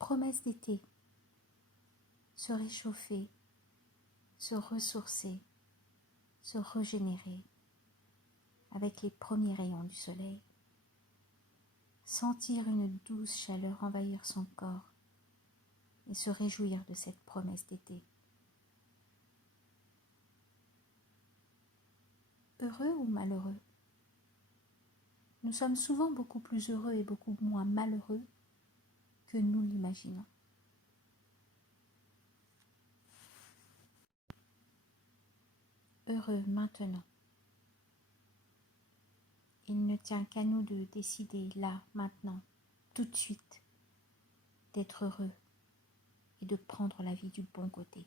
promesse d'été, se réchauffer, se ressourcer, se régénérer avec les premiers rayons du soleil, sentir une douce chaleur envahir son corps et se réjouir de cette promesse d'été. Heureux ou malheureux? Nous sommes souvent beaucoup plus heureux et beaucoup moins malheureux que nous l'imaginons. Heureux maintenant. Il ne tient qu'à nous de décider là, maintenant, tout de suite, d'être heureux et de prendre la vie du bon côté.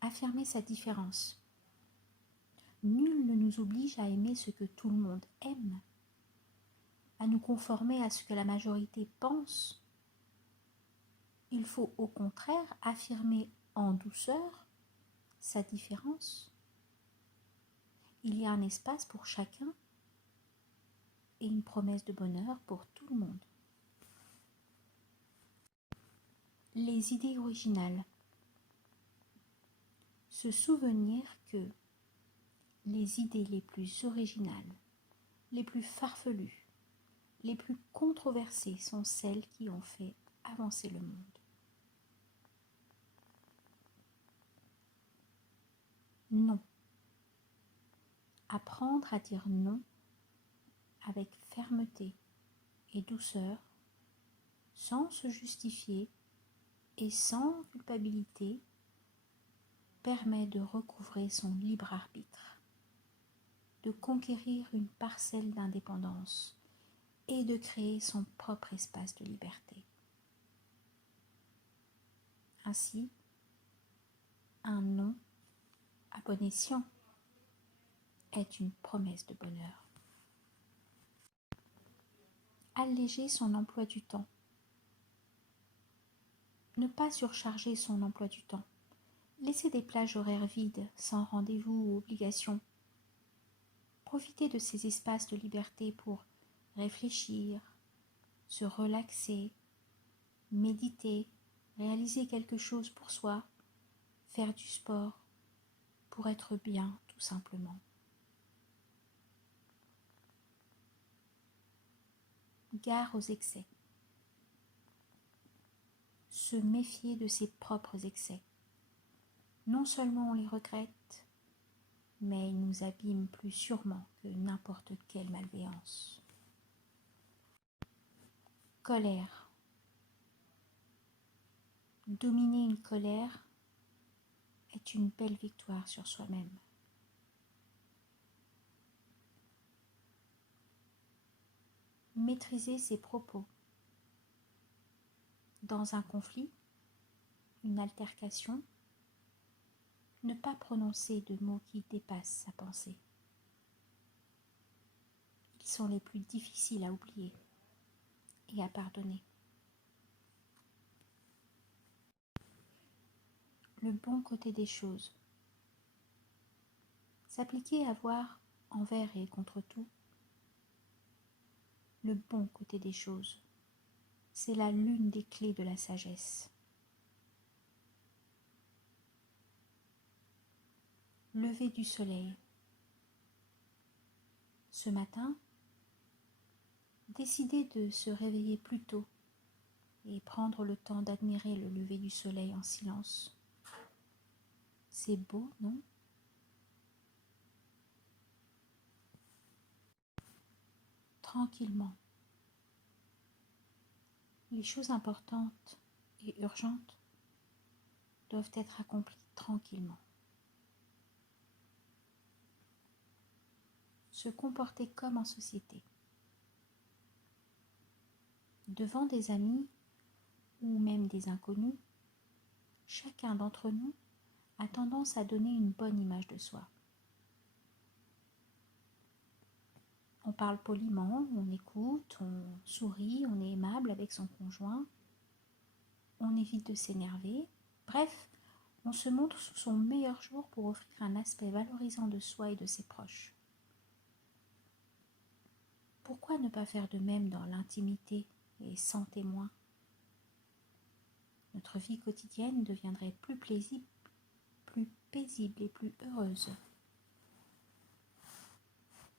Affirmer sa différence. Nul ne nous oblige à aimer ce que tout le monde aime, à nous conformer à ce que la majorité pense. Il faut au contraire affirmer en douceur sa différence. Il y a un espace pour chacun et une promesse de bonheur pour tout le monde. Les idées originales. Se souvenir que les idées les plus originales, les plus farfelues, les plus controversées sont celles qui ont fait avancer le monde. Non. Apprendre à dire non avec fermeté et douceur, sans se justifier et sans culpabilité, permet de recouvrer son libre arbitre, de conquérir une parcelle d'indépendance et de créer son propre espace de liberté. Ainsi, un non à bon escient est une promesse de bonheur. Alléger son emploi du temps. Ne pas surcharger son emploi du temps. Laisser des plages horaires vides, sans rendez-vous ou obligation. Profiter de ces espaces de liberté pour réfléchir, se relaxer, méditer, réaliser quelque chose pour soi, faire du sport, pour être bien tout simplement. Gare aux excès. Se méfier de ses propres excès. Non seulement on les regrette, mais ils nous abîment plus sûrement que n'importe quelle malveillance. Colère. Dominer une colère est une belle victoire sur soi-même. Maîtriser ses propos. Dans un conflit, une altercation, ne pas prononcer de mots qui dépassent sa pensée. Ils sont les plus difficiles à oublier et à pardonner. Le bon côté des choses. S'appliquer à voir envers et contre tout. Le bon côté des choses, c'est là l'une des clés de la sagesse. Lever du soleil. Ce matin, décidez de se réveiller plus tôt et prendre le temps d'admirer le lever du soleil en silence. C'est beau, non? Tranquillement. Les choses importantes et urgentes doivent être accomplies tranquillement. Se comporter comme en société. Devant des amis ou même des inconnus, chacun d'entre nous a tendance à donner une bonne image de soi. On parle poliment, on écoute, on sourit, on est aimable avec son conjoint, on évite de s'énerver. Bref, on se montre sous son meilleur jour pour offrir un aspect valorisant de soi et de ses proches. Pourquoi ne pas faire de même dans l'intimité et sans témoin? Notre vie quotidienne deviendrait plus paisible et plus heureuse.